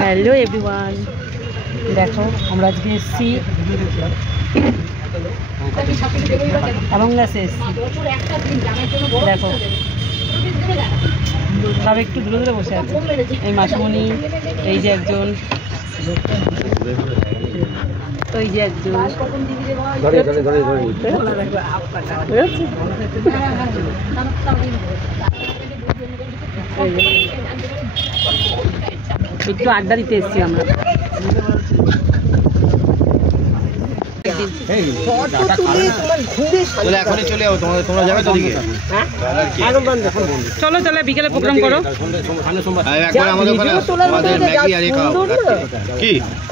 Hello everyone, দেখো আমরা আজকে এসেছি আমঙ্গাসে এসেছি। দেখো সব একটু দূরে দূরে বসে আছে। এই মাসমণি, এই যে একজন, তো এই যে একজন একটু আড্ডা দিতে এসেছি আমরা। চলো চলো বিকেলে প্রোগ্রাম করো।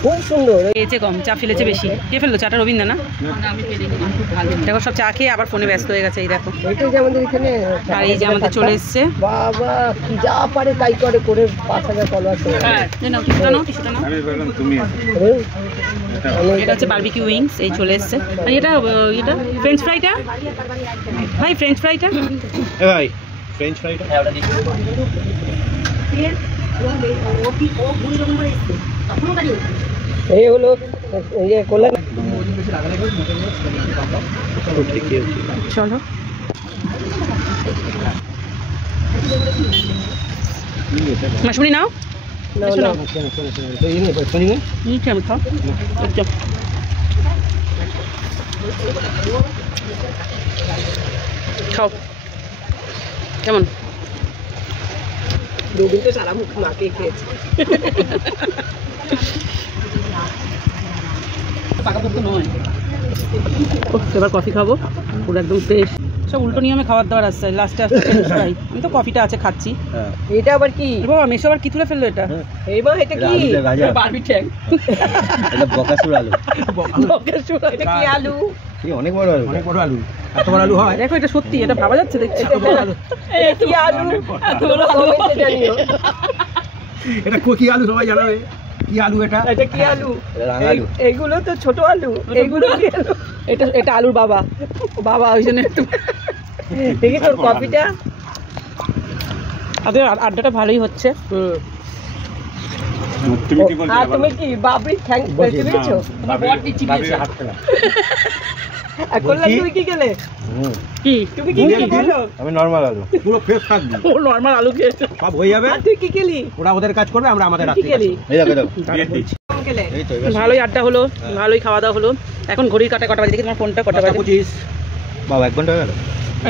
খুব সুন্দর খেয়েছে, কম চা ফেলেছে বেশি। কে ফেললো চাটা? রবীন্দ্র না? দেখো সব চা খেয়ে আবার ফোনে ব্যস্ত হয়ে গেছে। এই দেখো আর এই যে আমাদের চলে এসছে। বাবা কি যা পারে তাই করে করে 5000 ফলোয়ার। এটা হচ্ছে বারবিকিউ উইংস, এই চলে এসছে। এটা এটা ফ্রেঞ্চ ফ্রাইটা ভাই, ফ্রেঞ্চ ফ্রাইটা ভাই, ফ্রেঞ্চ ফ্রাইটা এই হলো ইয়ে করলেন। চলো মাসমণি নাও, খাও। কেমন? রবীন্দ্র তো সারা মুখ মাকে খেয়েছে। এবার কফি খাবো, পুরো একদম ফ্রেশ। সব উল্টো নিয়মে খাবার দাবার আসছে, লাস্টে আসতে ফ্রাই। আমি তো কফিটা আছে খাচ্ছি। এটা আবার কি বাবা? মেশো আবার কি তুলে ফেললো এটা? এই মা এটা কি? বারবি ট্যাং। এটা বকাসুর আলু। বকাসুর, এটা কি আলু? কি অনেক বড় আলু, অনেক বড় আলু। এত বড় আলু হয়? দেখো এটা সত্যি, এটা ভাবা যাচ্ছে দেখছি। এটা কি আলু? এত বড় আলু জানিও। এটা কি আলু সবাই জানাবে। কি আলু এটা? এটা কি আলু? এগুলো তো ছোট আলু, এগুলো কি আলু? এটা এটা আলুর বাবা। বাবা ওই জন্য একটু দেখি তোর কফিটা। আরে আড্ডাটা ভালোই হচ্ছে। তুমি কি বলছো? আর তুমি কি বাবরি থ্যাঙ্ক পেয়েছো? আর কল্যাণ তুমি কি খেলে? কি তুমি কি খেলে? আমি নরমাল আলু, পুরো ফ্রেশ থাকবে। ও নরমাল আলু খেয়েছো, সব হয়ে যাবে। আর তুই কি খেলি? ওরা ওদের কাজ করবে, আমরা আমাদের রাখতে খেলি। এই দেখো দেখো ভালোই আড্ডা হলো, ভালোই খাওয়া দাওয়া হলো। এখন ঘড়ির কাটা কটা বাজে দেখি তোমার ফোনটা কটা বাজে? 25 বাবা, 1 ঘন্টা হয়ে গেল।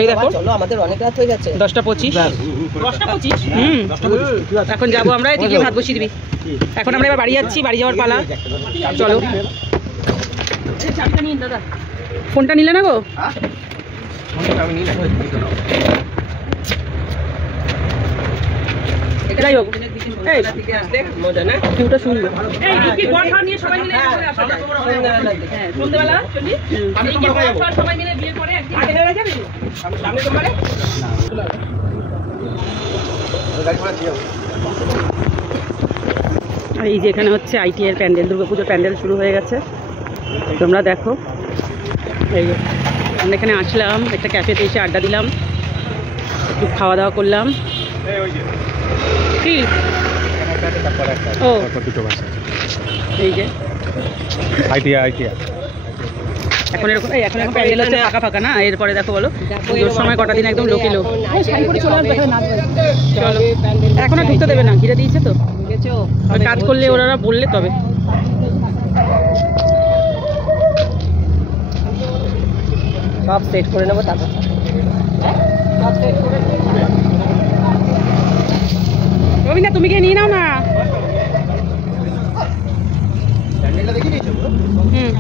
এই দেখো চলো, আমাদের অনেক রাত হয়ে যাচ্ছে। 10:25। 10:25 এখন যাবো আমরা। এদিকে ভাত বসিয়ে দিবি। এখন আমরা এবার বাড়ি যাচ্ছি, বাড়ি যাওয়ার পালা। চলো চাবিটা নিন দাদা। ফোনটা নিলে না গো? যাই হোক, মজা না, ভিউটা সুন্দর। সন্ধ্যেবেলা চলি সবাই মিলে বিয়ে করে এই যে এখানে হচ্ছে আইটি এর প্যান্ডেল, দুর্গাপুজোর প্যান্ডেল শুরু হয়ে গেছে। তোমরা দেখো, এই আমরা এখানে আসলাম, একটা ক্যাফেতে এসে আড্ডা দিলাম, একটু খাওয়া দাওয়া করলাম। কি ও এই যে এখন এরকম, এখন এখন প্যান্ডেল হচ্ছে ফাঁকা ফাঁকা না। এরপরে দেখো বলো পুজোর সময় কটা দিন একদম লোকে লোক। চলো, এখন আর ঢুকতে দেবে না, ঘিরে দিয়েছে তো। কাজ করলে ওরা বললে তবে। সব সেট করে নেবো তারপর। রবীন্দ্র তুমি গিয়ে নিয়ে নাও না। হুম